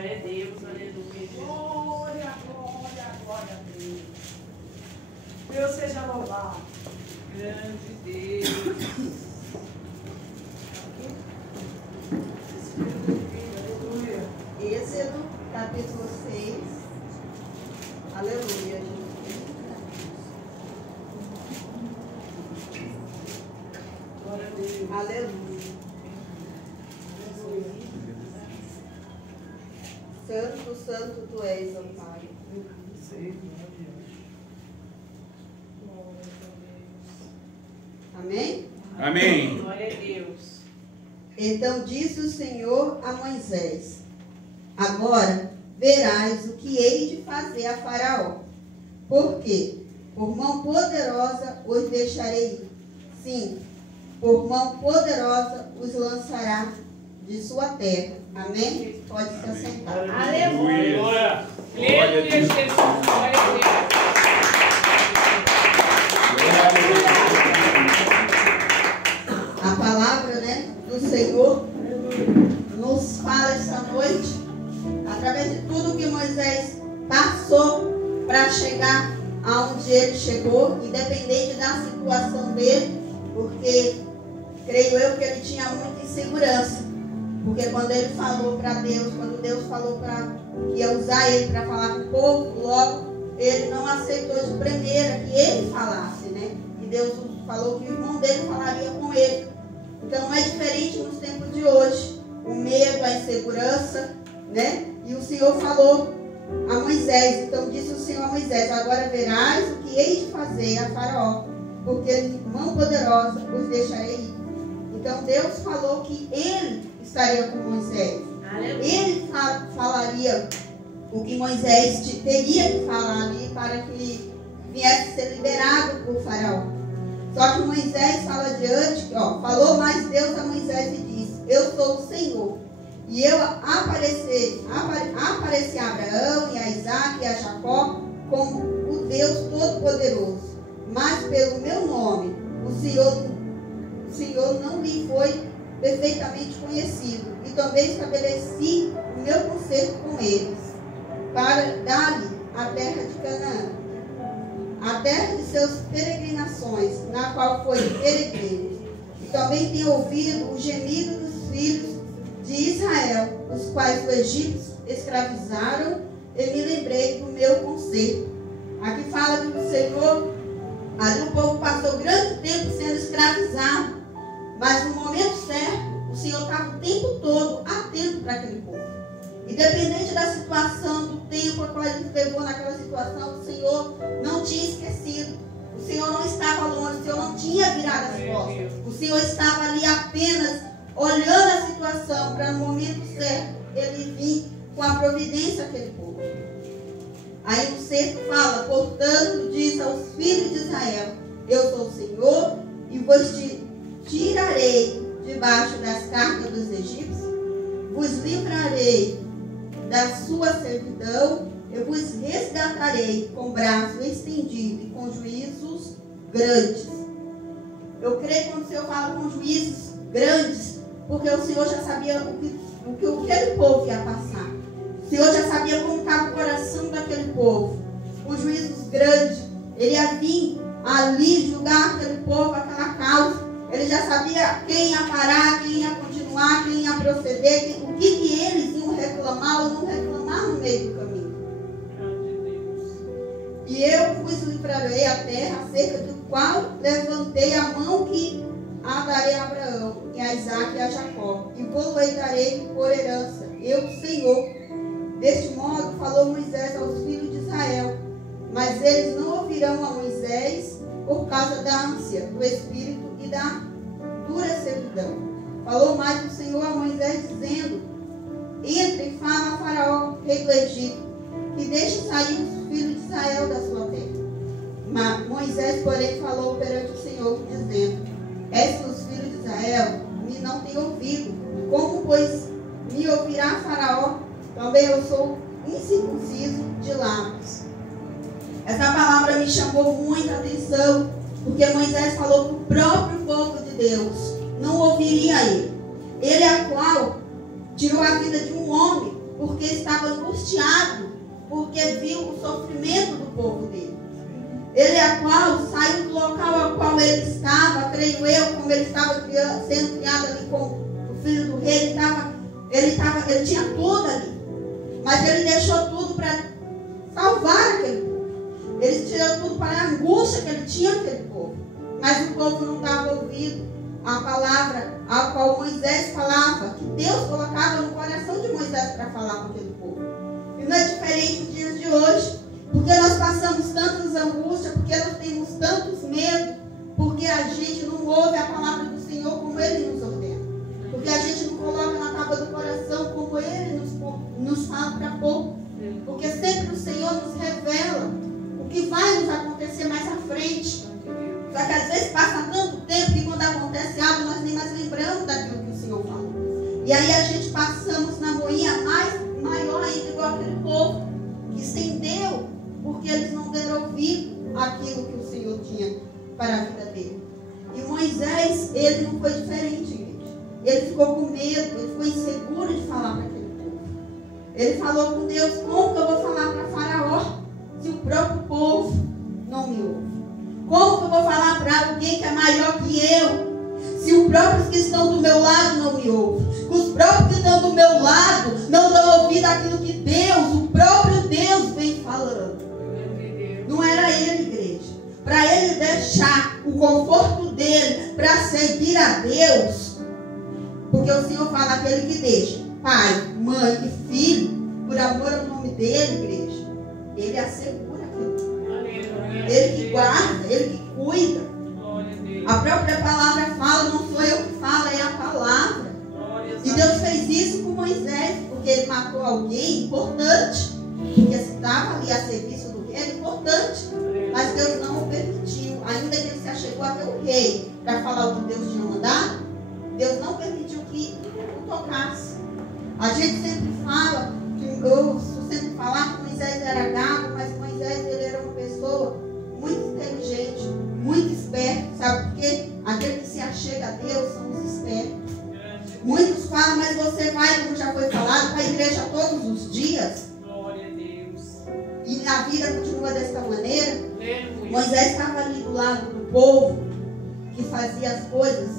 Glória a Deus, aleluia. Glória, glória, glória a Deus. Deus seja louvado. Grande Deus. Aleluia. Êxodo, capítulo 6. Aleluia. Glória a Deus. Aleluia. Santo, santo tu és, ó Pai. Amém? Amém. Glória a Deus. Então disse o Senhor a Moisés: agora verás o que hei de fazer a Faraó. Porque por mão poderosa os deixarei ir. Sim, por mão poderosa os lançará de sua terra. Amém? Pode se assentar. Aleluia. Glória. Aleluia, Jesus. Glória a Deus. A palavra, né, do Senhor nos fala esta noite, através de tudo que Moisés passou para chegar aonde ele chegou, independente da situação dele, porque creio eu que ele tinha muita insegurança. Porque quando ele falou para Deus, quando Deus falou que ia usar ele para falar com o povo, logo ele não aceitou de primeira que ele falasse, né? E Deus falou que o irmão dele falaria com ele. Então não é diferente nos tempos de hoje. O medo, a insegurança, né? E o Senhor falou a Moisés. Então disse o Senhor a Moisés: agora verás o que hei de fazer a Faraó, porque mão poderosa os deixarei ir. Então Deus falou que ele estaria com Moisés. Aleluia. Ele falaria o que Moisés teria que falar ali para que viesse ser liberado por Faraó. Só que Moisés fala adiante, falou mais Deus a Moisés e disse: eu sou o Senhor. E eu apareci a Abraão e a Isaac e a Jacó como o Deus Todo-Poderoso. Mas pelo meu nome, o Senhor não lhe foi perfeitamente conhecido. E também estabeleci o meu concerto com eles, para dar-lhe a terra de Canaã, a terra de seus peregrinações, na qual foi peregrino. E também tenho ouvido o gemido dos filhos de Israel, os quais os egípcios escravizaram, e me lembrei do meu concerto. Aqui fala que o Senhor, ali o povo passou grande tempo sendo escravizado, mas no momento certo, o Senhor estava o tempo todo atento para aquele povo. Independente da situação, do tempo a qual ele levou naquela situação, o Senhor não tinha esquecido. O Senhor não estava longe, o Senhor não tinha virado as costas. O Senhor estava ali apenas olhando a situação para no momento certo ele vir com a providência àquele povo. Aí o texto fala: portanto, diz aos filhos de Israel: eu sou o Senhor e vos tirarei debaixo das cargas dos egípcios, vos livrarei da sua servidão, eu vos resgatarei com braço estendido e com juízos grandes. Eu creio quando o Senhor fala com juízos grandes, porque o Senhor já sabia o que aquele povo ia passar. O Senhor já sabia como estava o coração daquele povo. Os juízos grandes, ele ia vir ali julgar aquele povo, aquela causa. Ele já sabia quem ia parar, quem ia continuar, quem ia proceder, o que eles iam reclamar ou não reclamar no meio do caminho. E eu vos livrarei a terra, acerca do qual levantei a mão que a darei a Abraão, e a Isaac e a Jacó, e vou-lhe darei por herança, eu, Senhor. Deste modo falou Moisés aos filhos de Israel, mas eles não ouvirão a Moisés por causa da ânsia do espírito e da dura servidão. Falou mais o Senhor a Moisés, dizendo: entra e fala a Faraó, rei do Egito, que deixe sair os filhos de Israel da sua terra. Mas Moisés, porém, falou perante o Senhor, dizendo: és que os filhos de Israel me não têm ouvido. Como, pois, me ouvirá Faraó? Também eu sou incircunciso de lábios. Essa palavra me chamou muita atenção, porque Moisés falou que o próprio povo de Deus não ouviria ele. Ele é a qual tirou a vida de um homem, porque está porque viu o sofrimento do povo dele. Ele a qual saiu do local ao qual ele estava, creio eu, como ele estava sendo criado ali como o filho do rei, ele tinha tudo ali. Mas ele deixou tudo para salvar aquele povo. Ele tirou tudo para a angústia que ele tinha aquele povo. Mas o povo não estava ouvindo a palavra a qual Moisés falava, que Deus colocava no coração de Moisés para falar com aquele povo. E não é diferente nos dias de hoje, porque nós passamos tantas angústias, porque nós temos tantos medos, porque a gente não ouve a palavra do Senhor como Ele nos ordena. Porque a gente não coloca na tábua do coração como Ele nos fala para pouco. Porque sempre o Senhor nos revela o que vai nos acontecer mais à frente. Só que às vezes passa tanto tempo que quando acontece algo nós nem mais lembramos daquilo que o Senhor falou. E aí a gente passamos na moinha maior ainda, igual aquele povo que estendeu, porque eles não deram ouvido àquilo que o Senhor tinha para a vida dele. E Moisés, ele não foi diferente, gente. Ele ficou com medo, ele ficou inseguro de falar para aquele povo. Ele falou com Deus: como que eu vou falar para Faraó se o próprio povo não me ouve? Como que eu vou falar para alguém que é maior que eu se os próprios que estão do meu lado não me ouvem? Os próprios que estão do meu lado não dão ouvido àquilo que Deus, o próprio Deus, vem falando. Não era ele, igreja. Para ele deixar o conforto dele para seguir a Deus. Porque o Senhor fala: aquele que deixa pai, mãe e filho por amor ao nome dele, igreja, ele assegura aquilo. Ele que guarda, ele que cuida. A própria palavra fala, não sou eu que falo, é a palavra. E Deus fez isso com Moisés, porque ele matou alguém importante, porque estava ali a serviço do rei, era importante. Mas Deus não o permitiu, ainda que ele se achegou até o rei para falar o que Deus tinha mandado, Deus não permitiu que o tocasse. A gente sempre fala, eu sempre falar que Moisés era gago, mas Moisés ele era uma pessoa muito inteligente, muito esperto, sabe por quê? Aquele que se achega a Deus são os espertos. Muitos falam, mas você vai, como já foi falado, para a igreja todos os dias. Glória a Deus. E a vida continua desta maneira. Moisés estava ali do lado do povo que fazia as coisas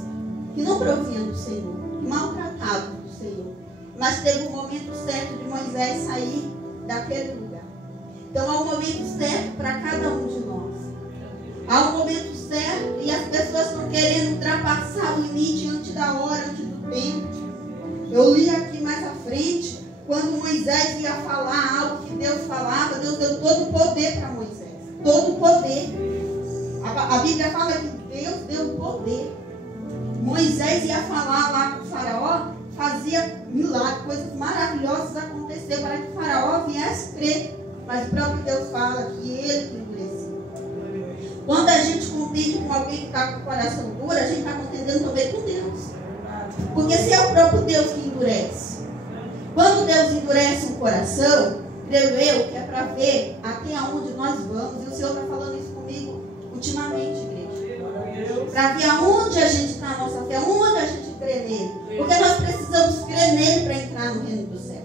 que não provinham do Senhor, que maltratavam do Senhor. Mas teve um momento certo de Moisés sair daquele lugar. Então há um momento certo para cada um de nós. Há um momento certo e as pessoas estão querendo ultrapassar o limite antes da hora, antes do tempo. Eu li aqui mais à frente, quando Moisés ia falar algo que Deus falava, Deus deu todo o poder para Moisés. Todo o poder. A Bíblia fala que Deus deu o poder. Moisés ia falar lá com o Faraó, fazia milagres, coisas maravilhosas acontecer para que o Faraó viesse crer. Mas o próprio Deus fala que ele que endureceu. Quando a gente contende com alguém que está com o coração duro, a gente está contendendo também com Deus. Porque se é o próprio Deus que endurece. Quando Deus endurece o coração, creio eu que é para ver até onde nós vamos. E o Senhor está falando isso comigo ultimamente, igreja. Para ver aonde a gente está na nossa fé, aonde a gente crê nele. Porque nós precisamos crer nele para entrar no reino do céu.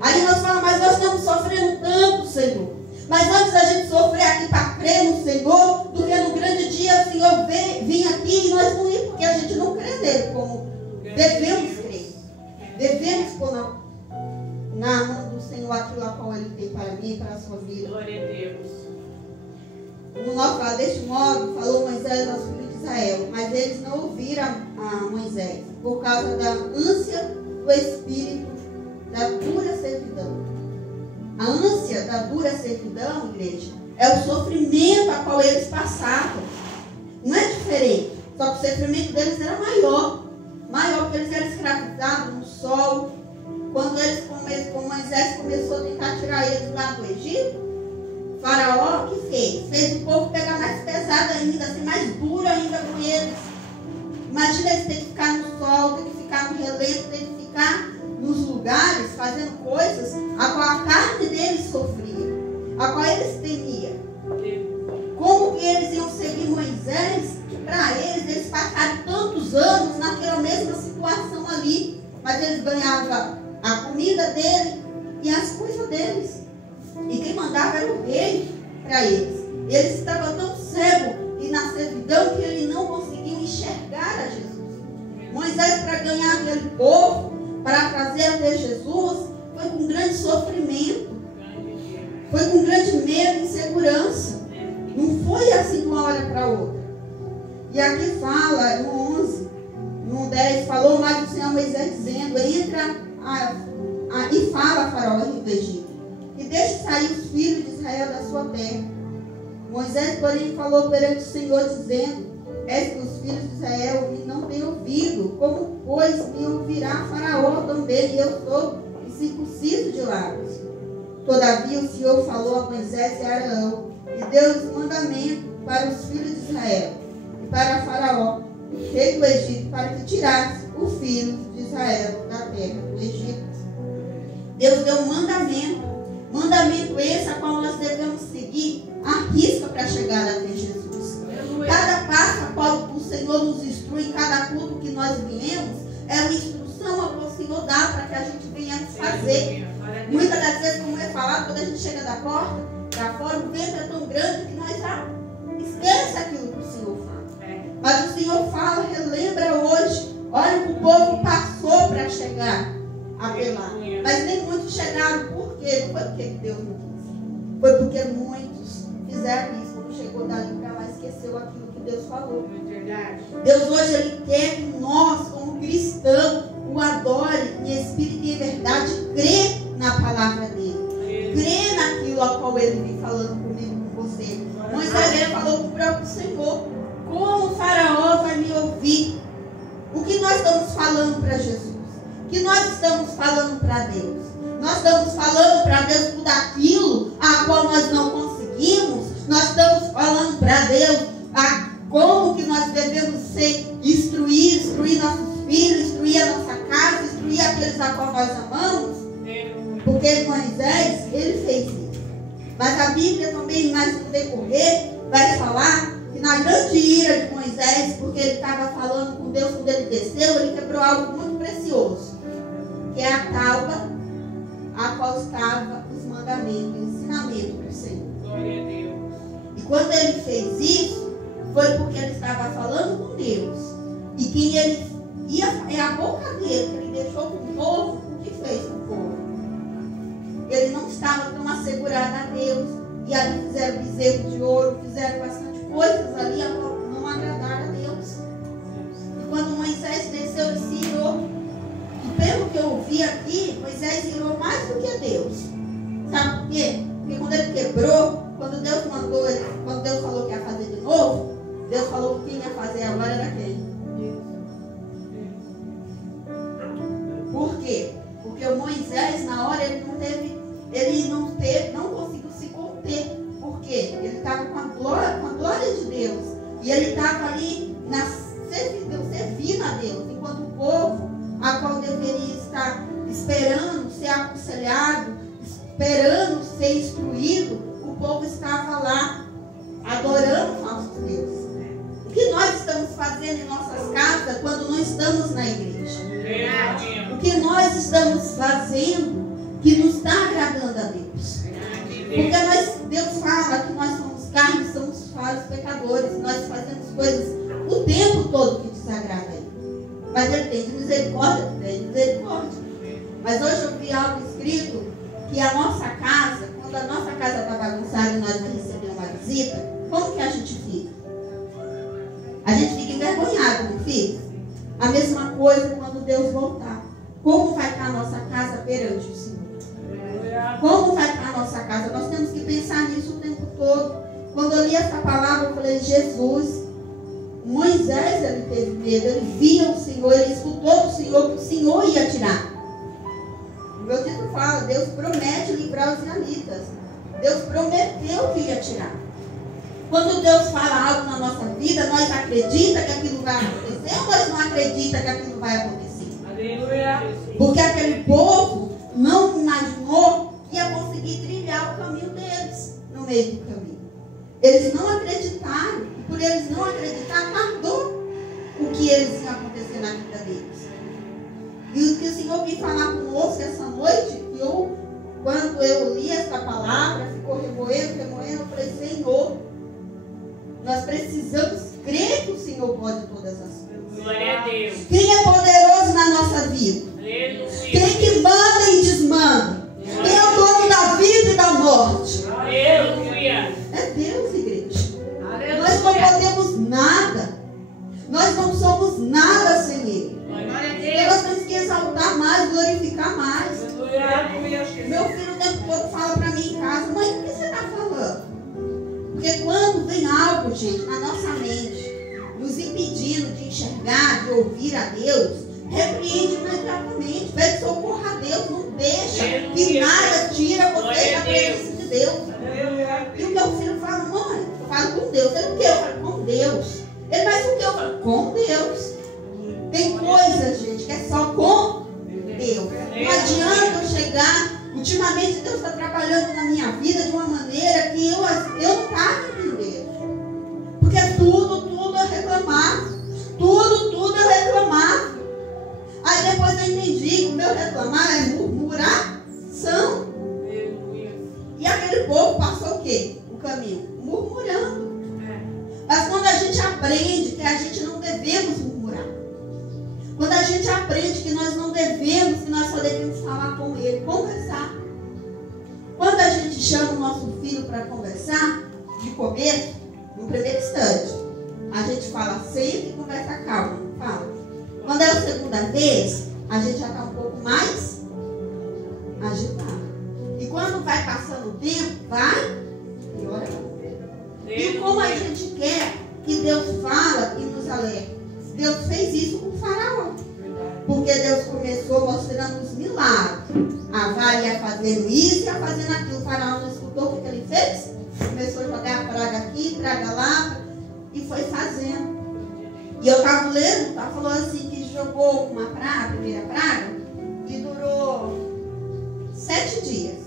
Aí nós falamos, mas nós estamos sofrendo tanto, Senhor. Mas antes da gente sofrer aqui para crer no Senhor, do que no grande dia o Senhor vir aqui e nós não ir, porque a gente não crê nele como devemos crer. Devemos pôr na mão do Senhor aquilo a qual Ele tem para mim e para a sua vida. Glória a Deus. No nosso, deste modo, falou Moisés aos filhos de Israel, mas eles não ouviram a Moisés, por causa da ânsia do espírito da dura servidão. A ânsia da dura servidão, igreja, é o sofrimento a qual eles passavam. Não é diferente, só que o sofrimento deles era maior. Maior, porque eles eram escravizados no sol. Quando Moisés começou a tentar tirar eles lá do Egito, Faraó, o que fez? Fez o povo pegar mais pesado ainda, ser mais duro ainda com eles. Imagina eles terem que ficar no sol, terem que ficar no relento, terem que ficar nos lugares, fazendo coisas a qual a carne deles sofria, a qual eles temiam. Como que eles iam seguir Moisés? Para eles passaram tantos anos naquela mesma situação ali, mas eles ganhavam a comida dele e as coisas deles. E quem mandava era o rei para eles. Eles estavam tão cegos e na servidão que ele não conseguiu enxergar a Jesus. Moisés, para ganhar aquele povo, para trazer até Jesus, foi com grande sofrimento, foi com grande medo e insegurança. Não foi assim de uma hora para outra. E aqui fala, no 11, no 10, falou mais o Senhor Moisés dizendo: entra e fala a Faraó do Egito, e deixe sair os filhos de Israel da sua terra. Moisés, porém, falou perante o Senhor, dizendo: és que os filhos de Israel me não têm ouvido, como pois me ouvirá Faraó também, e eu sou incircunciso de lábios. Todavia o Senhor falou a Moisés e a Arão, e deu-lhes mandamento para os filhos de Israel, e para Faraó, rei do Egito, para que tirasse o filho de Israel da terra do Egito. Deus deu um mandamento esse a qual nós devemos seguir à risca para chegar até Jesus. Cada passo a qual o Senhor nos instrui, em cada culto que nós viemos, é uma instrução a qual o Senhor dá para que a gente venhamos fazer. Muitas das vezes, como é falado, quando a gente chega da porta, para fora, o vento é tão grande que nós já esquece aquilo que o Senhor fala. Mas o Senhor fala, relembra hoje. Olha o que o povo passou para chegar até lá. Mas nem muitos chegaram. Por quê? Não foi porque Deus não quis. Foi porque muitos fizeram isso. Quando chegou dali para lá, esqueceu aquilo que Deus falou. Deus hoje Ele quer que nós, como cristãos, o adore em espírito e em verdade, crê na palavra dele. Crê naquilo a qual Ele vem falando comigo, com você. Moisés ele falou com o próprio Senhor: como o Faraó vai me ouvir? O que nós estamos falando para Jesus? O que nós estamos falando para Deus? Nós estamos falando para Deus tudo aquilo a qual nós não conseguimos. Nós estamos falando para Deus como que nós devemos ser instruir nossos filhos, instruir a nossa casa, instruir aqueles a qual nós amamos. Porque Moisés, ele fez isso. Mas a Bíblia também, mais no decorrer, vai falar que na grande ira de Moisés, porque ele estava falando com Deus quando ele desceu, ele quebrou algo muito precioso, que é a tábua a qual estava os mandamentos, o ensinamento do Senhor. Glória a Deus. E quando ele fez isso, foi porque ele estava falando com Deus. E quem ele ia, é a boca dele, que ele deixou com o povo, o que fez com o povo. Ele não estava tão assegurado a Deus. E ali fizeram bezerro de ouro, fizeram bastante coisas ali a qual não agradaram a Deus. E quando Moisés desceu, ele se irou. E pelo que eu ouvi aqui, Moisés irou mais do que Deus. Sabe por quê? Porque quando ele quebrou, quando Deus mandou, quando Deus falou que ia fazer de novo, Deus falou que quem ia fazer agora era quem? Por quê? Porque o Moisés, na hora, não conseguiu se conter. Por quê? Ele estava com a glória de Deus. E ele estava ali servindo a Deus. Enquanto o povo, a qual deveria estar esperando ser aconselhado, esperando ser instruído, o povo estava lá adorando falsos deuses. O que nós estamos fazendo em nossas casas quando não estamos na igreja? O que nós estamos fazendo que nos está agradando a Deus? Porque Deus fala que nós somos carne, somos falhos pecadores. Nós fazemos coisas o tempo todo que desagrada a Ele. Mas Ele tem misericórdia, Mas hoje eu vi algo escrito que a nossa casa, quando a nossa casa está bagunçada e nós vamos receber uma visita, como que a gente fica? A gente fica envergonhado, não fica? A mesma coisa quando Deus voltar. Como vai estar a nossa casa perante o Senhor? Como vai estar a nossa casa? Nós temos que pensar nisso o tempo todo. Quando eu li essa palavra, eu falei: Jesus, Moisés, ele teve medo, ele via o Senhor, ele escutou do Senhor que o Senhor ia tirar. O meu título fala: Deus promete livrar os israelitas. Deus prometeu que ia tirar. Quando Deus fala algo na nossa vida, nós acreditamos que aquilo vai acontecer ou nós não acreditamos que aquilo vai acontecer? Aleluia. Porque aquele povo não imaginou que ia conseguir trilhar o caminho deles no meio do caminho. Eles não acreditaram. E por eles não acreditar, tardou o que eles iam acontecer na vida deles. E o que o Senhor veio falar conosco essa noite, quando eu li essa palavra, Meu filho o tempo todo fala para mim em casa: mãe, o que você está falando? Porque quando vem algo, gente, na nossa mente, nos impedindo de enxergar, de ouvir a Deus, repreende imediatamente. Pede socorro a Deus, não deixa que nada tira você da presença de Deus. E o meu filho fala: mãe, eu falo com Deus. Ele o quê? Eu falo com Deus. Ele faz o quê? Eu falo com Deus. Tem coisas, gente, que é só com Deus. Não adianta eu chegar. Ultimamente Deus está trabalhando na minha vida de uma maneira que eu não estava entendendo. Porque tudo eu reclamava. Tudo eu reclamava. Aí depois eu entendi que o meu reclamar é murmuração. E aquele povo passou o quê? O caminho murmurando. Mas quando a gente aprende que a gente não devemos murmurar, quando a gente aprende que nós não devemos, que nós só devemos falar com ele, conversar. Quando a gente chama o nosso filho para conversar, de começo, no primeiro instante, a gente fala sempre e conversa calma, fala. Quando é a segunda vez, a gente já está um pouco mais agitado. E quando vai passando o tempo, vai piorando. E como a gente quer que Deus fala e nos alerta? Deus fez isso com o faraó. Porque Deus começou mostrando os milagres. A vara ia fazendo isso e ia fazendo aquilo. O faraó não escutou o que ele fez? Começou a jogar a praga aqui, praga lá, e foi fazendo. E eu estava lendo, falou assim, que jogou uma praga, a primeira praga, e durou 7 dias.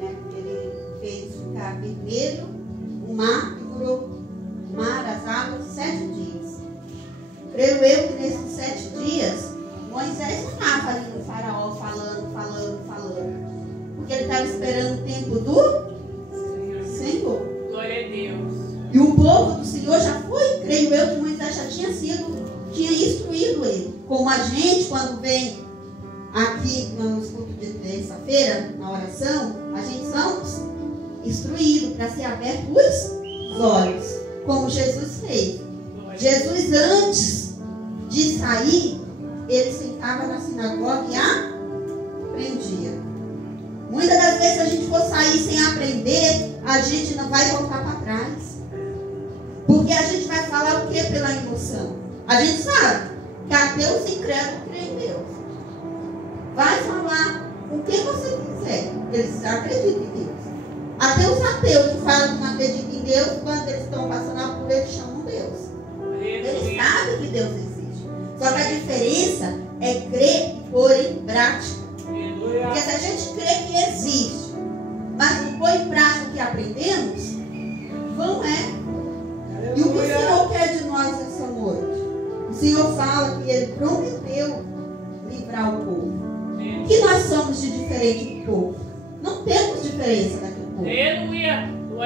Né? Ele fez ficar vermelho o mar, e durou o mar, as águas, 7 dias. Creio eu que nesses 7 dias, Moisés não estava ali no faraó falando. Porque ele estava esperando o tempo do Senhor. Glória a Deus. E o povo do Senhor já foi, creio eu, que Moisés já tinha instruído ele. Como a gente, quando vem aqui no culto de terça-feira, na oração, a gente somos instruídos para ser abertos os olhos, como Jesus fez. Jesus, antes de sair, ele sentava na sinagoga e aprendia. Muitas das vezes, se a gente for sair sem aprender, a gente não vai voltar para trás. Porque a gente vai falar o que pela emoção? A gente sabe que ateus e incrédulos creem em Deus. Vai falar o que você quiser. Eles acreditam em Deus. Até os ateus que falam que não acreditam em Deus, quando eles estão passando a rua, eles chamam Deus. Eles sabem que Deus existe. Só que a diferença é crer e pôr em prática. Porque se a gente crê que existe, mas não põe em prática o que aprendemos, vão E o que o Senhor quer de nós essa noite? O Senhor fala que Ele prometeu livrar o povo. O que nós somos de diferente do povo? Não temos diferença daquele povo.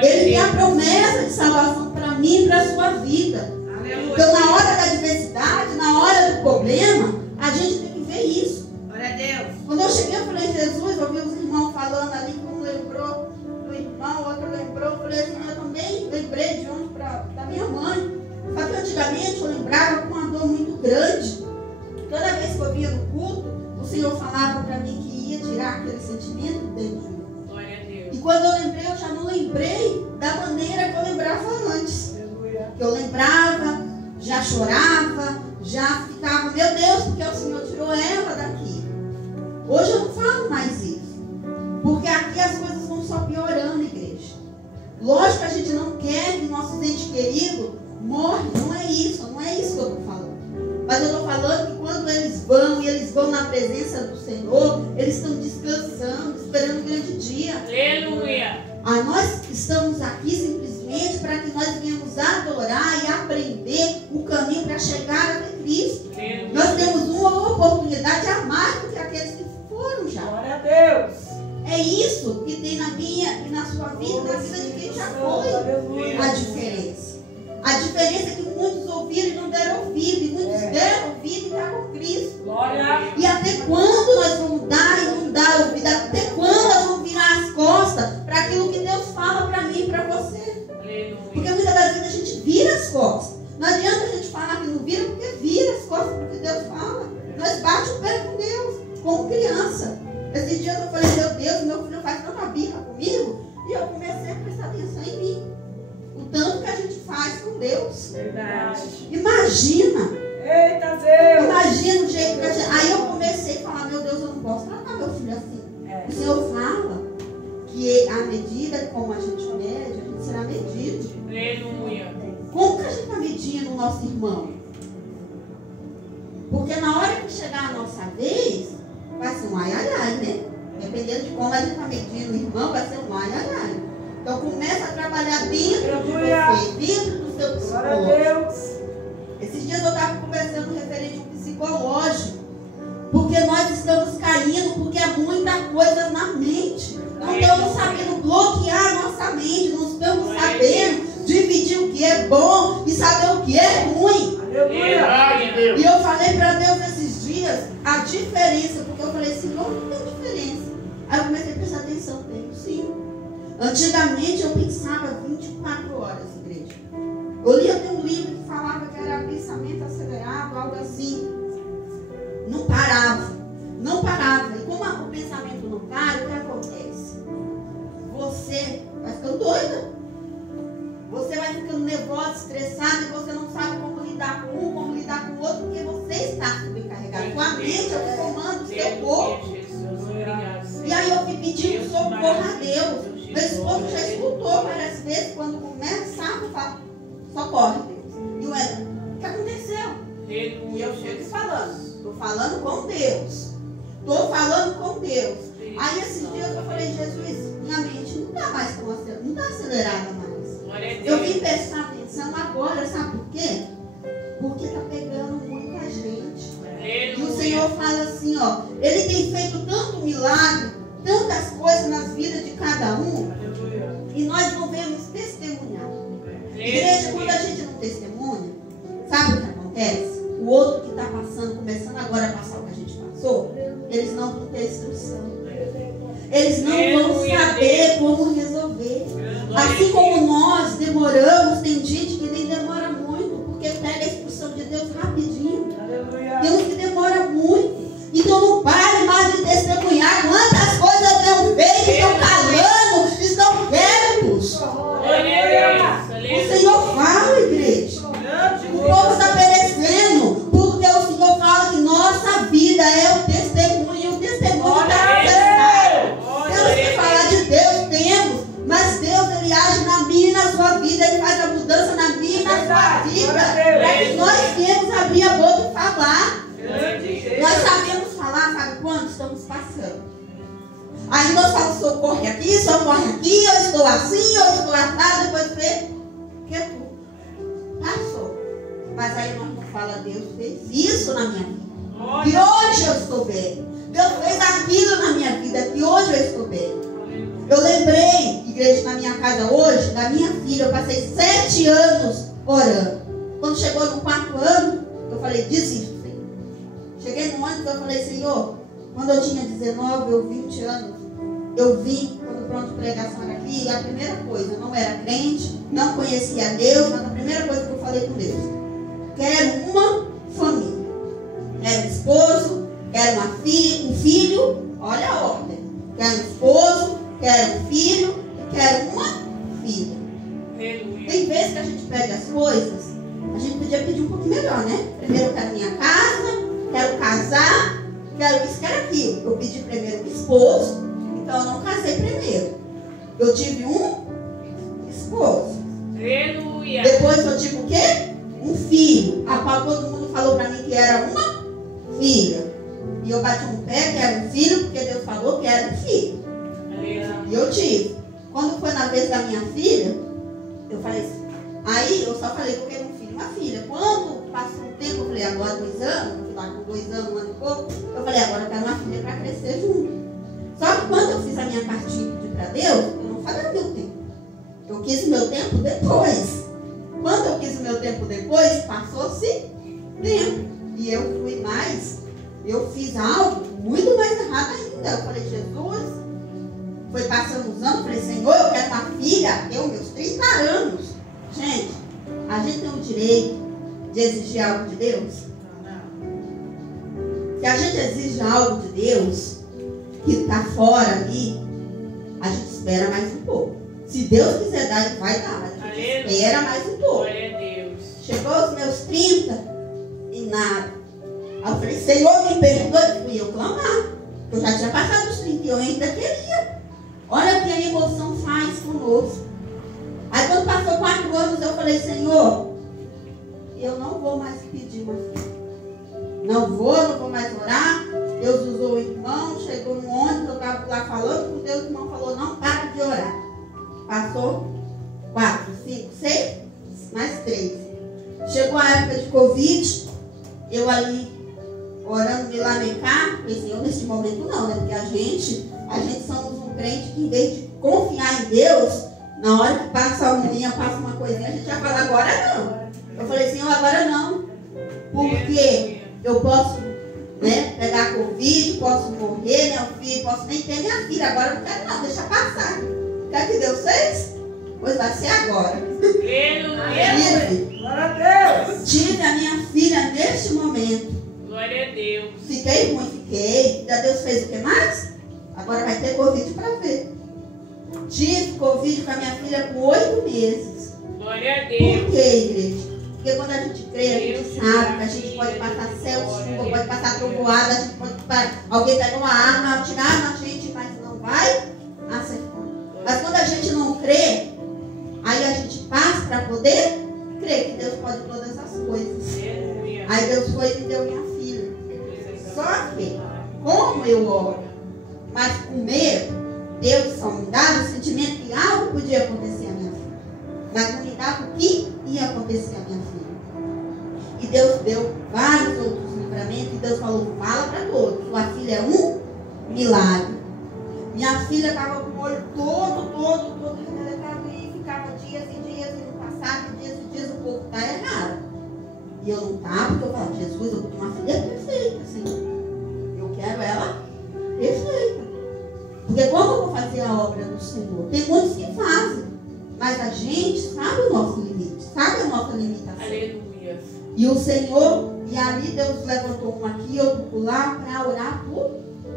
Ele tem a promessa de salvação para mim e para a sua vida. Então, na hora da adversidade, na hora do problema, a gente tem que ver isso. Glória a Deus. Quando eu cheguei, eu falei: Jesus, ouvi os irmãos falando ali, um lembrou do irmão, o outro lembrou. Eu falei assim: eu também lembrei de onde da minha mãe. Só que antigamente eu lembrava com uma dor muito grande. Toda vez que eu vinha no culto, o Senhor falava para mim que ia tirar aquele sentimento dentro de mim. Glória a Deus. E quando eu lembrei, eu já não lembrei da maneira que eu lembrava antes. Que eu lembrava, já chorava, já ficava: meu Deus, porque o Senhor tirou ela daqui. Hoje eu não falo mais isso. Porque aqui as coisas vão só piorando, igreja. Lógico que a gente não quer que nossos entes queridos morram. Não é isso que eu estou falando. Mas eu estou falando que quando eles vão na presença do Senhor, eles estão descansando, esperando o grande dia. Aleluia. Nós estamos aqui simplesmente para que nós venhamos adorar e aprender o caminho para chegar até Cristo. Aleluia. Nós temos uma oportunidade a mais do que aqueles que foram já. Glória a Deus. É isso que tem na minha e na sua vida, na vida de quem já foi. A diferença. A diferença é que muitos ouviram e não deram ouvido, e muitos deram ouvido e estão com Cristo. Glória. E até quando nós vamos dar e não dar ouvido? Até quando nós vamos virar as costas para aquilo que Deus fala para mim e para você? Aleluia. Porque muitas das vezes a gente vira as costas. Não adianta a gente falar que não vira, porque vira as costas porque Deus fala. Nós bate o pé com Deus, como criança. Esses dias eu falei: meu Deus, meu filho E eu comecei a prestar atenção em mim. O tanto que a gente faz com Deus. Verdade. Imagina. Eita Deus. Imagina o jeito que a gente... Aí eu comecei a falar, meu Deus, eu não posso tratar meu filho assim. O Senhor fala que à medida como a gente mede, a gente será medido. Aleluia. Como que a gente está medindo o nosso irmão? Porque na hora que chegar a nossa vez, vai ser um ai, ai, ai, né? Dependendo de como a gente está medindo o irmão, vai ser um ai, ai, ai. Então começa a trabalhar dentro de você, dentro do seu Glória a psicológico. Deus. Esses dias eu estava conversando referente ao psicológico. Porque nós estamos caindo, porque há muita coisa na mente. Não estamos sabendo bloquear a nossa mente, não estamos sabendo dividir o que é bom e saber o que é ruim. Aleluia. E eu falei para Deus esses dias a diferença, porque eu falei, Senhor, não tem diferença. Aí eu comecei a prestar atenção nele, sim. Antigamente eu pensava 24 horas, igreja. Eu li até um livro que falava que era pensamento acelerado, algo assim. Não parava, não parava. E como o pensamento não para, o que acontece? Você vai ficando doida. Você vai ficando nervosa, estressada e você não sabe como lidar com um, como lidar com o outro, porque você está sobrecarregado. Sua mente é o que comanda o seu corpo. E aí eu fui pedindo socorro a Deus. Meu esposo já escutou várias vezes, quando começava a falar, socorre Deus. E o Edson, o que aconteceu? E eu chego falando. Estou falando com Deus. Estou falando com Deus. Aí esses dias eu falei, Jesus, minha mente não está mais tão acelerada, não está acelerada mais. Eu vim prestar atenção agora, sabe por quê? Porque está pegando muita gente. E o Senhor fala assim, ó, Ele tem feito tanto milagre, tantas coisas nas vidas de cada um, e nós não vemos testemunhar. Igreja, quando a gente não testemunha, sabe o que acontece? O outro que está passando, começando agora a passar o que a gente passou, eles não vão ter instrução. Eles não vão saber como resolver. Assim como nós demoramos, tem gente que nem demora muito, porque pega a instrução de Deus rapidinho. Tem uns que demora muito. Então não pare mais de testemunhar quantas coisas Deus fez, estão calando, estão quietos. O Senhor fala, igreja. O povo está perecendo, porque o Senhor fala que nossa vida é o testemunho, e o testemunho está necessário. Temos que falar de Deus, temos, mas Deus, Ele age na minha e na sua vida, Ele faz a mudança na minha e na sua vida, para que nós temos abrir a boca e falar. Nós sabemos falar, sabe quando? Estamos passando. Aí nós falamos, socorre aqui, eu estou assim, eu estou assado, depois vê, que é tudo. Passou. Mas aí nós não fala, Deus fez isso na minha vida. Que hoje eu estou bem. Deus fez aquilo na minha vida, que hoje eu estou bem. Eu lembrei, igreja, na minha casa hoje, da minha filha, eu passei 7 anos orando. Quando chegou no 4º ano, eu falei, desisto, Senhor. Cheguei no ônibus, eu falei, Senhor, quando eu tinha 19 ou 20 anos, eu vim, quando pronto pregação era aqui, e a primeira coisa, eu não era crente, não conhecia Deus, mas a primeira coisa que eu falei com Deus, quero uma família. Quero um esposo, quero um filho, olha a ordem. Quero um esposo, quero um filho, quero uma filha. Tem vezes que a gente pede as coisas, a gente podia pedir um pouco melhor, né? Primeiro eu quero minha casa, quero casar, quero isso, quero aquilo. Eu pedi primeiro um esposo, então eu não casei primeiro. Eu tive um esposo. Aleluia. Depois eu tive o quê? Um filho, a qual todo mundo falou para mim que era uma filha. E eu bati no pé que era um filho, porque Deus falou que era um filho. E eu tive. Quando foi na vez da minha filha, eu falei assim. Aí eu só falei que eu queria um filho e uma filha. Quando passou um tempo, eu falei, agora 2 anos, eu fui lá com 2 anos, 1 ano e pouco, eu falei, agora eu quero uma filha para crescer junto. Só que quando eu fiz a minha cartinha e pedi para Deus, eu não falei o meu tempo. Eu quis o meu tempo depois. Quando eu quis o meu tempo depois, passou-se tempo. E eu fui mais, eu fiz algo muito mais errado ainda. Eu falei, Jesus, foi passando os anos, eu falei, Senhor, eu quero uma filha, eu, meus 30 anos. Gente, a gente tem o direito de exigir algo de Deus? Se a gente exige algo de Deus, que está fora ali, a gente espera mais um pouco. Se Deus quiser dar, Ele vai dar. Mas a gente espera mais um pouco. Glória a Deus. Chegou aos meus 30 e nada. Aí eu falei, Senhor, me perdoe. Fui eu clamar. Eu já tinha passado os 30 e eu ainda queria. Olha o que a emoção faz conosco. Aí quando passou 4 anos, eu falei, Senhor, eu não vou mais pedir uma filha. Não vou mais orar. Deus usou o irmão, chegou no ônibus, eu estava lá falando com Deus, o irmão falou, não para de orar. Passou 4, 5, 6, mais 3. Chegou a época de Covid, eu ali orando, me lamentar, pensei, eu nesse momento não, né? Porque a gente somos um crente que em vez de confiar em Deus, na hora que passa uma linha, passa uma coisinha, a gente já fala, agora não. Eu falei, Senhor, agora não. Porque eu posso, né, pegar Covid, posso morrer, meu filho, posso nem ter minha filha, agora eu não quero não, deixa passar. Quer que Deus fez? Pois vai ser agora. Glória a Deus. Tive a minha filha neste momento. Glória a Deus. Fiquei ruim, fiquei. Deus fez o que mais? Agora vai ter Covid para ver. Tive Covid com a minha filha com 8 meses. Glória a Deus. Por que, igreja? Porque quando a gente crê, a gente sabe que a gente pode passar céu, chuva, pode passar trovoada, a gente pode alguém pegar uma arma, atirar na gente, mas não vai acertar. Mas quando a gente não crê, aí a gente passa para poder crer que Deus pode todas as coisas. Aí Deus foi e me deu minha filha. Só que, como eu oro, mas com medo, Deus só me dava o sentimento que algo podia acontecer à minha filha. Mas não me dava o que ia acontecer à minha filha. E Deus deu vários outros livramentos. E Deus falou, fala para todos, sua filha é um milagre. Minha filha estava com o olho todo remelecado e ficava dias e dias e não passava, dias e dias, o povo está errado. E eu não estava, porque eu falava, Jesus, eu vou ter uma filha perfeita, Senhor. Eu quero ela perfeita. Porque como eu vou fazer a obra do Senhor? Tem muitos que fazem, mas a gente sabe o nosso limite, sabe a nossa limitação. Aleluia. E o Senhor, e ali Deus levantou um aqui, outro lá, para orar por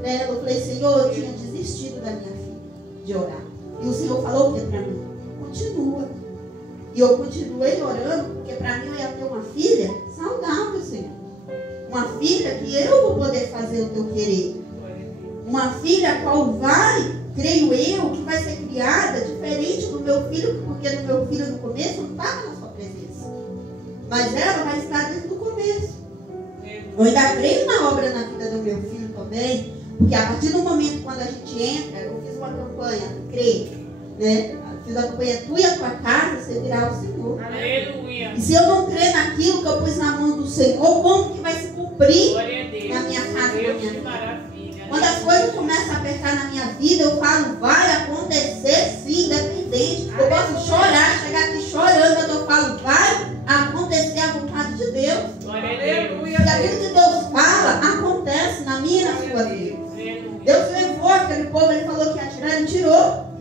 ela. Eu falei, Senhor, eu tinha desistido da minha filha de orar. E o Senhor falou o que para mim? Continua. E eu continuei orando, porque para mim eu ia ter uma filha saudável, Senhor. Uma filha que eu vou poder fazer o teu querer. Uma filha a qual vai, creio eu, que vai ser criada diferente do meu filho, porque no meu filho no começo não estava na sua presença. Mas ela vai estar desde o começo. Eu ainda creio na obra na vida do meu filho também, porque a partir do momento quando a gente entra, eu fiz uma campanha, crê, né? Fiz a campanha, tu e a tua casa servirá o Senhor. Aleluia. E se eu não crer naquilo que eu pus na mão do Senhor, como que vai se cumprir na minha casa, na minha vida? Maravilha. Quando as coisas começam a apertar na minha vida, eu falo, vai acontecer sim, independente. Eu posso chorar, chegar aqui chorando, mas eu falo, vai acontecer a vontade de Deus. Glória a Deus. E aquilo que Deus fala, acontece na minha e na sua vida. Deus levou aquele povo, Ele falou que ia tirar, Ele tirou.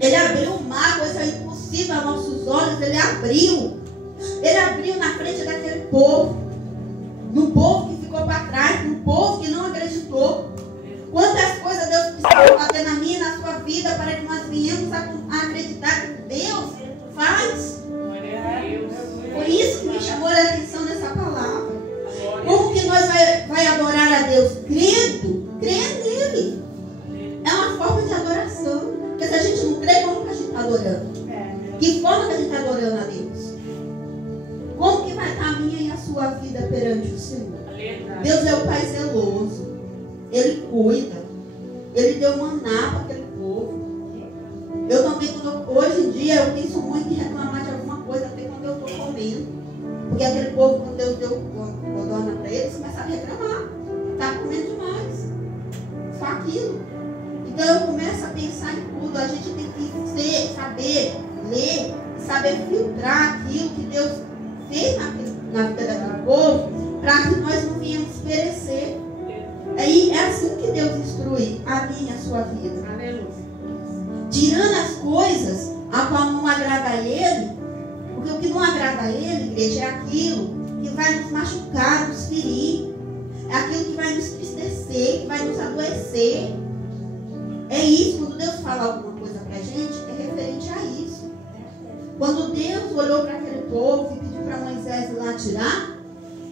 Ele abriu o mar, coisa impossível aos nossos olhos, Ele abriu. Ele abriu na frente daquele povo. No povo que ficou para trás, no povo que não acreditou. Quantas coisas Deus precisa fazer na minha e na sua vida para que nós venhamos a acreditar que Deus faz. Glória a Deus. Por isso que me chamou a atenção nessa palavra. Como que nós vai adorar a Deus? Crendo nele. É uma forma de adoração. Porque se a gente não crê, como que a gente está adorando? Que forma que a gente está adorando a Deus? Como que vai estar a minha e a sua vida perante o Senhor? Deus é o Pai zeloso. Ele cuida. Ele deu maná para aquele povo. Eu também, hoje em dia, eu penso muito em reclamar de alguma coisa, até quando eu estou comendo. Porque aquele povo, quando Deus deu codorna para eles, começaram a reclamar. Está comendo demais. Só aquilo. Então eu começo a pensar em tudo. A gente tem que saber ler, saber filtrar aquilo que Deus fez na vida daquele povo, para que nós não venhamos perecer. Aí é assim que Deus instrui a minha e a sua vida. Aleluia. Tirando as coisas a qual não agrada a Ele, porque o que não agrada a Ele, igreja, é aquilo que vai nos machucar, nos ferir, é aquilo que vai nos entristecer, que vai nos adoecer. É isso, quando Deus fala alguma coisa pra gente, é referente a Quando Deus olhou para aquele povo e pediu para Moisés ir lá tirar,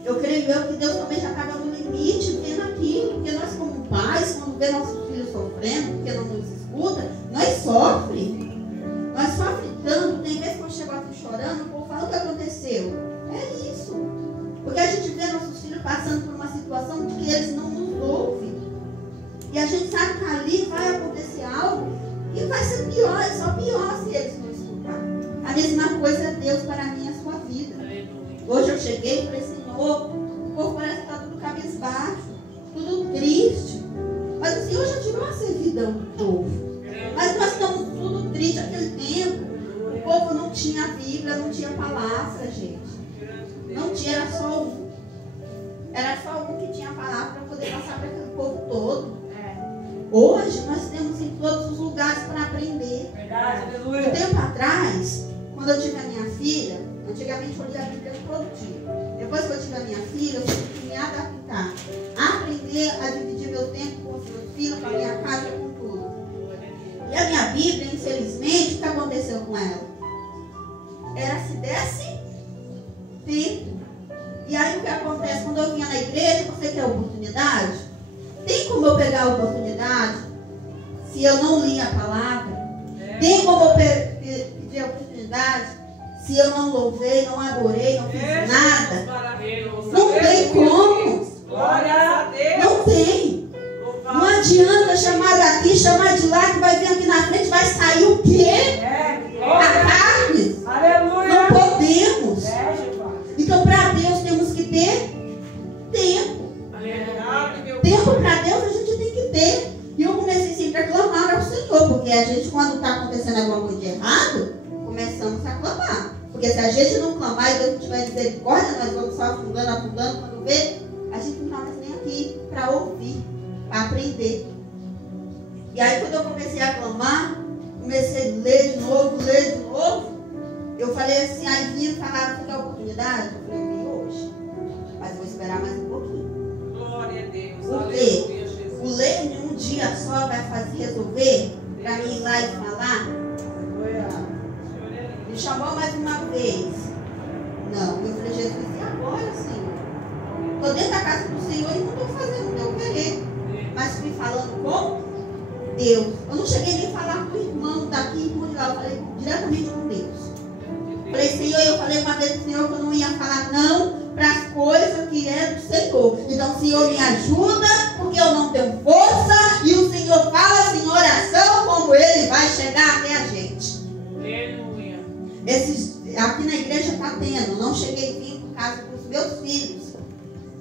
eu creio eu que Deus também já estava no limite vendo aquilo, porque nós como pais, quando vê nossos filhos sofrendo, porque não nos escuta, nós sofremos tanto. Tem vezes que eu chego aqui chorando, o povo fala: o que aconteceu? É isso, porque a gente vê nossos filhos passando por uma situação de que eles não nos ouvem, e a gente sabe que ali vai acontecer algo e vai ser pior, é só pior se eles não escutar. A mesma coisa é Deus para mim e a sua vida. Hoje eu cheguei e falei: Senhor, o povo parece que está tudo cabisbaixo, tudo triste. Mas o Senhor já tirou a servidão do povo. Mas nós estamos tudo tristes. Naquele tempo, o povo não tinha Bíblia, não tinha palavra, gente. Não tinha, era só um. Era só um que tinha a palavra para poder passar para aquele povo todo. Hoje nós temos em todos os lugares para aprender. Um tempo atrás, quando eu tive a minha filha, antigamente eu lia a Bíblia todo dia. Depois que eu tive a minha filha, eu tive que me adaptar, aprender a dividir meu tempo com os meus filhos, com a minha casa, com tudo. E a minha Bíblia, infelizmente, o que aconteceu com ela? Era se desse tempo. E aí o que acontece? Quando eu vinha na igreja, você quer oportunidade? Tem como eu pegar a oportunidade se eu não li a palavra? Tem como eu pedir a oportunidade se eu não louvei, não adorei, não fiz nada? Não tem como. Não tem. Não adianta chamar daqui, chamar de lá, que vai vir aqui na frente, vai sair o quê? A carne. Não podemos. Então, para Deus, temos que ter tempo. Tempo para Deus a gente tem que ter. E eu comecei sempre a clamar ao Senhor, porque a gente, quando está acontecendo alguma coisa de errado, começamos a clamar. Porque se a gente não clamar e Deus não tiver misericórdia, nós vamos só afundando, quando vê, a gente não está mais nem aqui para ouvir, para aprender. E aí quando eu comecei a clamar, comecei a ler de novo, eu falei assim, aí viram e falaram: você quer oportunidade? Eu falei: vim hoje, mas vou esperar mais um pouquinho. Glória a Deus. Porque o ler em um dia só vai resolver para mim ir lá e falar? Me chamou mais uma vez. Não, eu falei: Jesus, e agora, Senhor? Estou dentro da casa do Senhor e não estou fazendo o meu querer. Mas fui falando com Deus. Eu não cheguei nem a falar com o irmão daqui e irmão de lá. Eu falei diretamente com Deus. Falei: Senhor, eu falei uma vez ao Senhor que eu não ia falar não para as coisas que é do Senhor. Então, Senhor, me ajuda, porque eu não tenho força. E o Senhor fala assim em oração como Ele vai chegar até a gente. Aleluia. Aqui na igreja está tendo. Não cheguei a vir por causa dos meus filhos,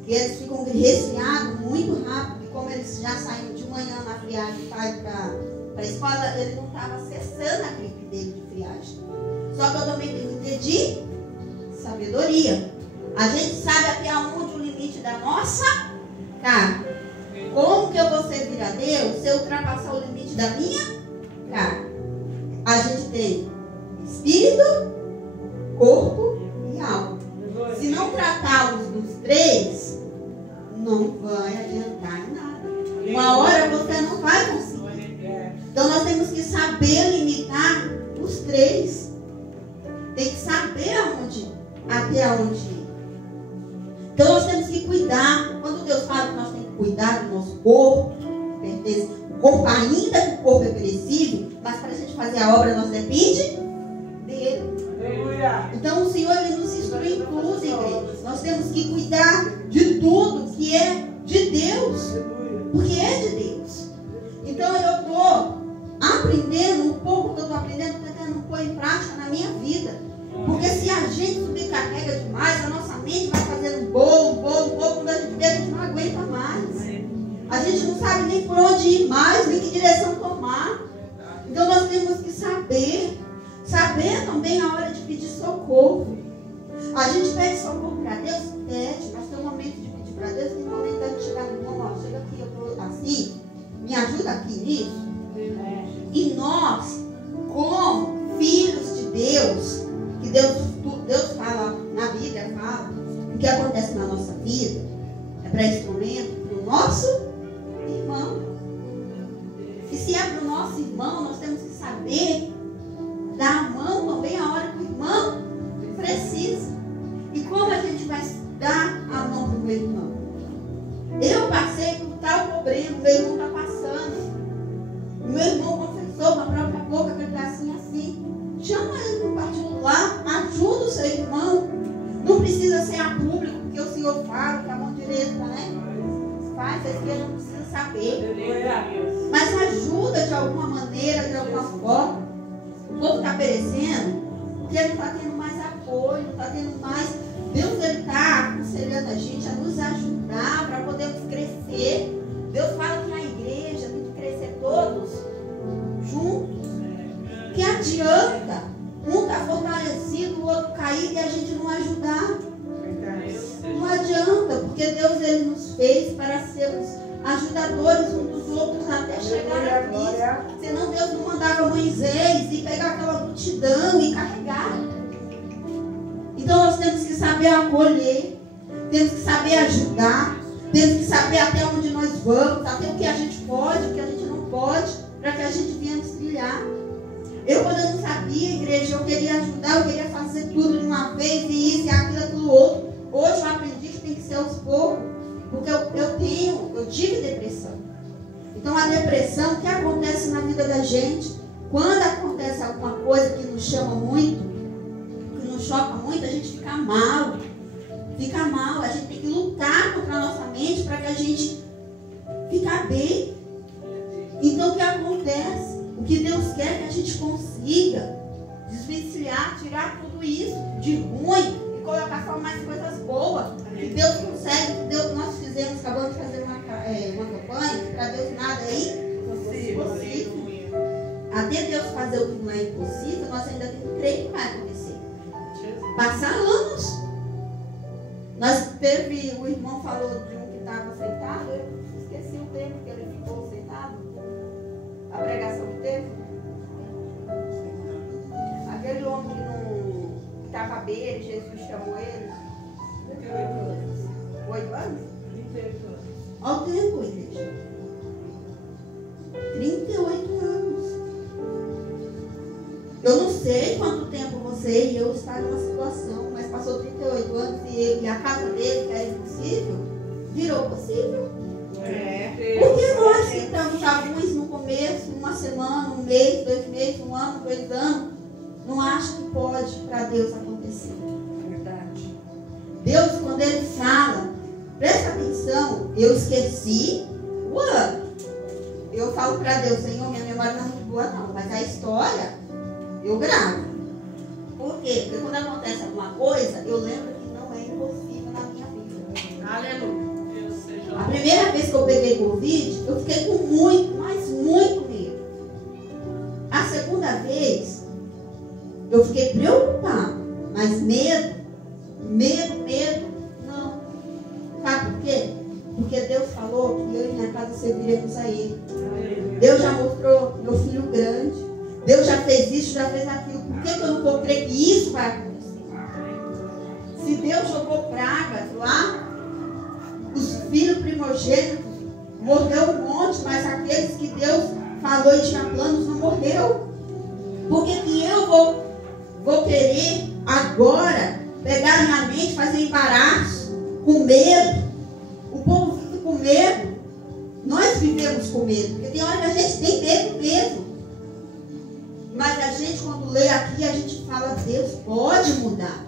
que eles ficam resfriados muito rápido. E como eles já saíram de manhã na friagem para ir para a escola, ele não estava cessando a gripe dele de friagem. Só que eu também tenho que ter de sabedoria. A gente sabe até onde o limite da nossa carne. Como que eu vou servir a Deus se eu ultrapassar o limite da minha carne? A gente tem espírito, corpo e alma. Se não tratarmos dos três, não vai adiantar em nada. Uma hora você não vai conseguir. Então nós temos que saber limitar os três. Tem que saber até onde ir. Então nós temos que cuidar. Quando Deus fala que nós temos que cuidar do nosso corpo, pertence, o corpo, ainda que o corpo é perecível, mas para a gente fazer a obra nós depende dele. Então o Senhor, Ele nos instrui em tudo, igreja. Nós temos que cuidar de tudo que é de Deus, porque é de Deus. Então eu estou aprendendo, um pouco que eu estou aprendendo, tentando pôr em prática na minha vida. Porque se a gente subcarrega demais, a nossa mente vai fazendo um bolo, quando a gente vê, a gente não aguenta mais. A gente não sabe nem por onde ir mais, nem que direção tomar. Então nós temos que saber também a hora de pedir socorro. A gente pede socorro para Deus? Pede, mas tem um momento de pedir para Deus, tem um momento da gente chegar no irmão, ó, chega aqui, eu estou assim, me ajuda aqui nisso. E nós, como filhos de Deus, que Deus fala na Bíblia, fala, o que acontece na nossa vida é para instrumento para o nosso irmão. E se é para o nosso irmão, nós temos que saber dar a mão também a hora que o irmão saber. Aleluia. Mas ajuda de alguma maneira, de alguma forma. O povo está perecendo porque não está tendo mais apoio, não está tendo mais. Deus está aconselhando a gente a nos ajudar para podermos crescer. Deus fala que na igreja tem que crescer todos juntos. Que adianta um estar fortalecido, o outro cair e a gente não ajudar. Não adianta, porque Deus ele nos fez para sermos ajudadores uns dos outros até chegar a Cristo. Senão Deus não mandava Moisés e pegar aquela multidão e carregar. Então nós temos que saber acolher, temos que saber ajudar, temos que saber até onde nós vamos, até o que a gente pode, o que a gente não pode, para que a gente venha nos trilhar. Quando eu não sabia, igreja, eu queria ajudar, eu queria fazer tudo de uma vez, e isso, e aquilo, aquilo outro. Hoje eu aprendi que tem que ser aos poucos, porque eu tive depressão. Então a depressão, o que acontece na vida da gente, quando acontece alguma coisa que nos chama muito, que nos choca muito, a gente fica mal. Fica mal, a gente tem que lutar contra a nossa mente para que a gente fique bem. Então o que acontece? O que Deus quer é que a gente consiga desvencilhar, tirar tudo isso de ruim e colocar só mais coisas boas. Que Deus consegue, que Deus, nós fizemos, acabamos de fazer uma campanha, para Deus nada aí possível. Até Deus fazer o que não é impossível, nós ainda temos que crer que vai acontecer. Passar anos. O irmão falou de um que estava sentado, eu esqueci o tempo que ele ficou sentado. A pregação que teve. Aquele homem que estava à beira, Jesus chamou ele. 8 anos? 38 anos. Olha o tempo, igreja. 38 anos. Eu não sei quanto tempo você e eu está numa situação, mas passou 38 anos e a casa dele, que era impossível, virou possível. Porque nós que estamos alguns no começo, uma semana, um mês, 2 meses, 1 ano, 2 anos, não acham que pode para Deus acontecer. Verdade. Deus, quando Ele fala, presta atenção, eu esqueci o ano. Eu falo para Deus, Senhor, minha memória não é muito boa não, mas a história eu gravo. Por quê? Porque quando acontece alguma coisa, eu lembro que não é impossível na minha vida. Aleluia. A primeira vez que eu peguei Covid, eu fiquei com muito, mas muito medo. A segunda vez, eu fiquei preocupada, mas medo, não. Sabe por quê? Porque Deus falou que eu e minha casa serviremos a Ele. Deus já mostrou meu filho grande. Deus já fez isso, já fez aquilo. Por que eu não vou crer que isso vai acontecer? Se Deus jogou pragas lá, os filhos primogênitos morreu um monte, mas aqueles que Deus falou e tinha planos não morreu. Por que eu vou querer agora pegar minha mente, fazer embaraço, com medo? O povo vive com medo. Nós vivemos com medo, porque tem hora que a gente tem medo mesmo. Mas a gente, quando lê aqui, a gente fala, Deus pode mudar.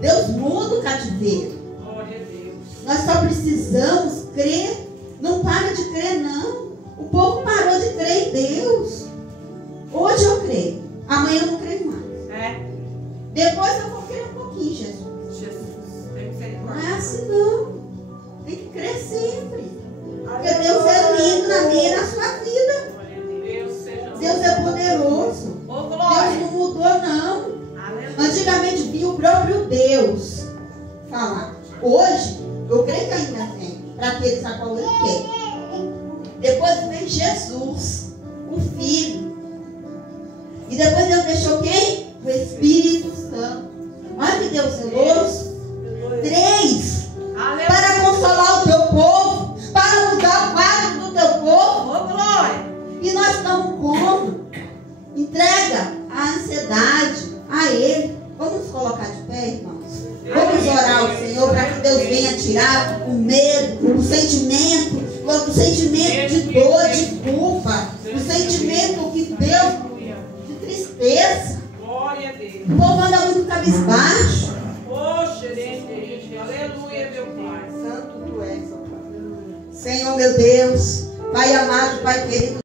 Deus muda o cativeiro. Glória a Deus. Nós só precisamos crer. Não para de crer, não. O povo parou de crer em Deus. Hoje eu creio. Amanhã eu não creio mais. Depois eu vou crer um pouquinho, Jesus. Tem que ser Não é assim, não. Tem que crer sempre. Porque Deus é lindo na minha e na sua vida. Deus é poderoso. Deus não mudou, não. Antigamente vinha o próprio Deus falar. Hoje, eu creio que ainda vem para aqueles a qual Ele quer. Depois vem Jesus, o Filho. E depois Deus deixou quem? O Espírito Santo. Olha que Deus zeloso. 3. Para consolar o teu povo, para mudar o quadro do teu povo. glória. E nós estamos como? Entrega a ansiedade a Ele. Vamos nos colocar de pé, irmãos? Vamos orar ao Senhor para que Deus venha tirar o medo, o sentimento de dor, de culpa, o sentimento que Deus, de tristeza. Glória a Deus. O povo anda muito cabisbaixo. Poxa, Deus, aleluia, meu Pai. Santo tu és, ó Pai. Senhor, meu Deus, Pai amado, Pai querido,